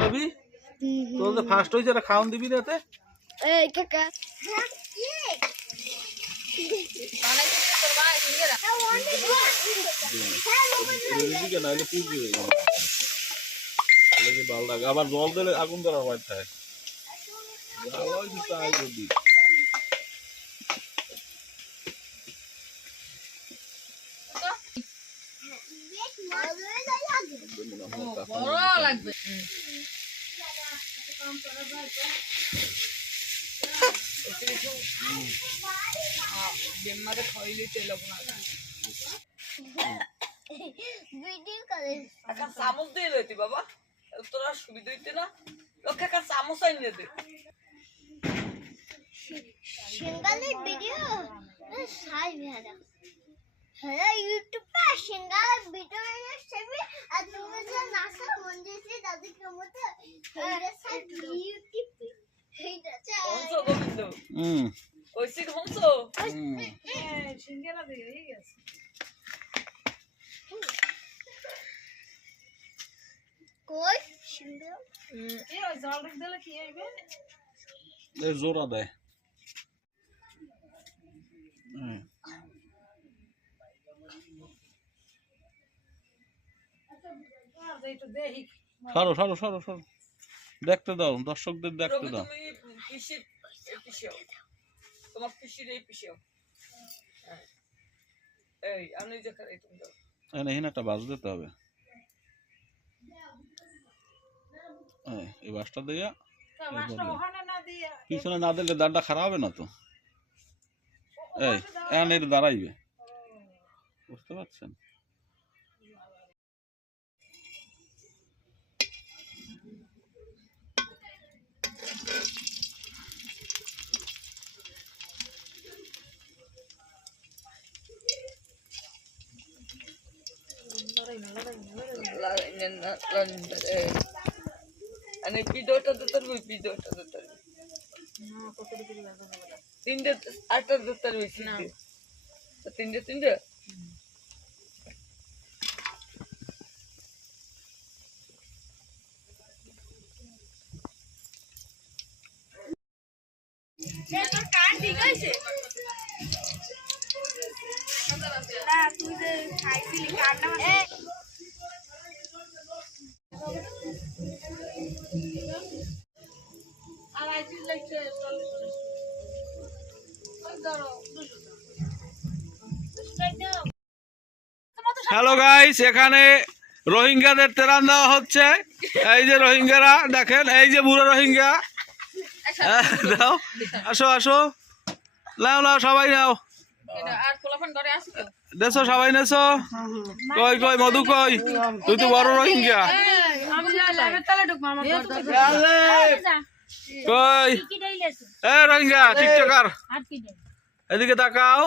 খাবি তোর যে ফার্স্ট হয়েছে এটা খাওয়ান দিবি না এতে? এই কাকা। আবার জল দিলে আগুন ধরার ভয় থাকে তাই যদি লাগবে খাইলে তেল একটা চামচ দিয়ে লেতি বাবা তোরা সুবিধা হইতে না লোকে একটা চামচ আইনে দে সিঙ্গালের হ্যাঁ ইউটিউবে সিঙ্গালের ভিডিও সেবি আর তুমি যে নাসা মন্দিরে দাদিকে মতো এইটা সাই ইউটিউবে এইটা চাই হংস গোবিন্দ হুম কইছি হংস হুম সিঙ্গেলা দিয়ে হয়ে গেছে কই সিঙ্গাল এই ওই জল রেখে দিলে কি হইবে এই জোড়া দেয় হুম। একটু দেখি সরো সরো সরো সরো। দেখতে দাও দর্শকদের দেখতে দাও। তুমি পিসির তোমার পিসির এই পিসিও। হ্যাঁ। এই আমি যে এই তুমি দাও। এখানে এখানে একটা বাস দিতে হবে। এই, এই বাসটা দিয়ে ওখানে না পিছনে না দিলে দাঁড়টা খারাপ হবে না তো? এই দাঁড়াইবে। বুঝতে পারছেন? লাগাইলেন না লাগাইলেন মানে ভিডিওটা তো তোর ভিডিওটা তো তোর তিনটে আটটা তো তোর তিনটে তিনটে তুই যে খাইছিলি কার্ডটা হ্যালো গাইস এখানে রোহিঙ্গাদের তেরান দেওয়া হচ্ছে। এই যে রোহিঙ্গারা দেখেন এই যে বুড়ো রোহিঙ্গা। হ্যাঁ, দাও আসো আসো। নাও নাও সবাই নাও। দেছো সবাই নেছো? কই কই মধু কই? তুই তো বড় রোহিঙ্গা। কই এ রোহিঙ্গা টিকটকার এদিকে তাকাও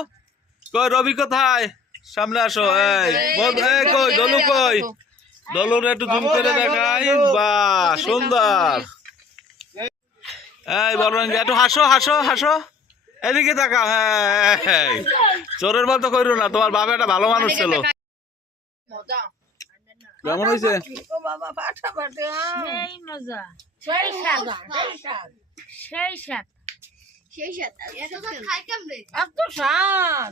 কই রবি কোথায় সামনে আসো এই কই দলু কই দলুর একটু জুম করে দেখাই বাহ সুন্দর এই বল রোহিঙ্গা একটু হাসো হাসো হাসো এদিকে তাকাও হ্যাঁ হ্যাঁ। চোরের মতো কইরো না তোমার বাবা একটা ভালো মানুষ ছিল কেমন হয়েছে? সেই মজা। সেই স্বাদ। সেই স্বাদ। সেই এত স্বাদ।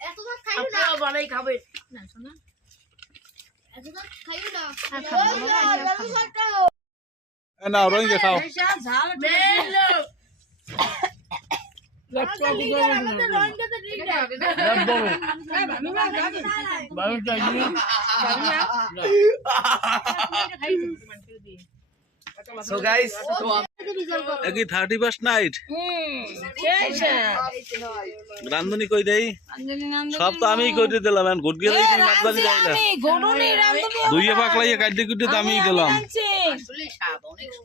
এত তো খাই না। শোনা। এত তো খাই না। খাব খাব রোহিঙ্গা খাও। এই স্বাদ ঝাল সো গাইস কি থার্টি ফার্স্ট নাইট সেই স্বাদ রান্ধনি কই দেই? সব তো আমিই করে দিলাম এখন ঘুট দেখি মাতবাজি যাই না। আমি গরুনি রান্ধনি দুইয়ে পাকলাইয়ে কাটতে কুটতে তো আমিই গেলাম।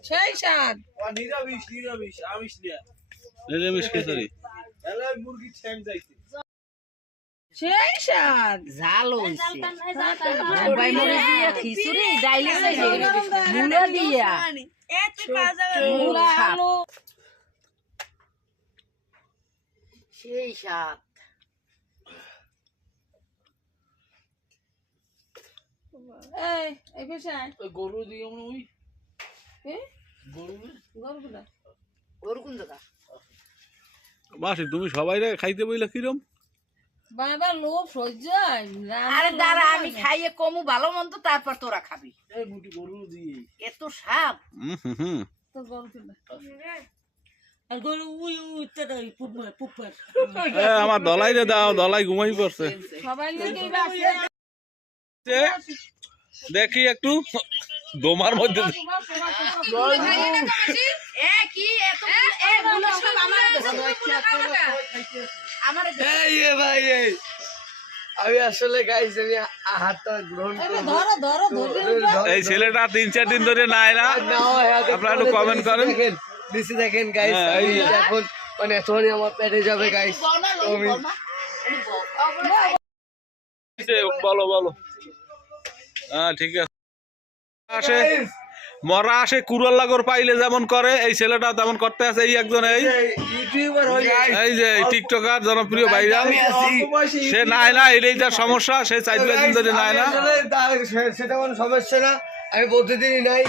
সেই স্বাদ। নিরামিষ নিরামিষ আমিষ নিয়ে। নিরামিষ খিচুড়ি। এলাই মুরগি ঠ্যাং যাইছে সেই স্বাদ ঝাল মুম্বাই মরে দিয়ে খিচুড়ি ডাইলে মুলা দিয়া। মূলা আলু। সেই স্বাদ এই এই পেশা ওই গরু দিয়ে মনে ওই এ? গরু গরু কোন জায়গা মাসি তুমি সবাই খাইতে বইলে কিরম? বাবা লোভ সহ্য আরে দাঁড়া আমি খাইয়ে কমু ভালো মন্দ তারপর তোরা খাবি। এই মুটি গরু দিয়ে এত সাপ হুম হুম হুম। তো গরু আর গরু উই উই তারা পুপ পুপ। এ, আমার দলাই রে দাও দলাই ঘুমাই পড়ছে। সবাই লেগেই বাসে দেখি একটু দোমার মধ্যে এ কি এত এ গুলো সব আমার আমার এই এ ভাই এই আমি আসলে গাইস আমি হাতটা গ্রহণ এই ছেলেটা তিন, চার দিন ধরে নাই না? আপনারা একটু comment করেন। নিচে দেখেন গাইস এখন মানে এতখানি আমার পেটে যাবে গাইস বলো বলো। হ্যাঁ ঠিক আছে। মরা আসে কুড়াল লাগর পাইলে যেমন করে এই ছেলেটা তেমন করতে আছে এই একজন এই। এই যে টিকটকার জনপ্রিয় ভাইরাল। সে নাই না এটাই তার সমস্যা সে চাইতে নাই না। সেটা কোনো সমস্যা না। আমি প্রতিদিনই নাই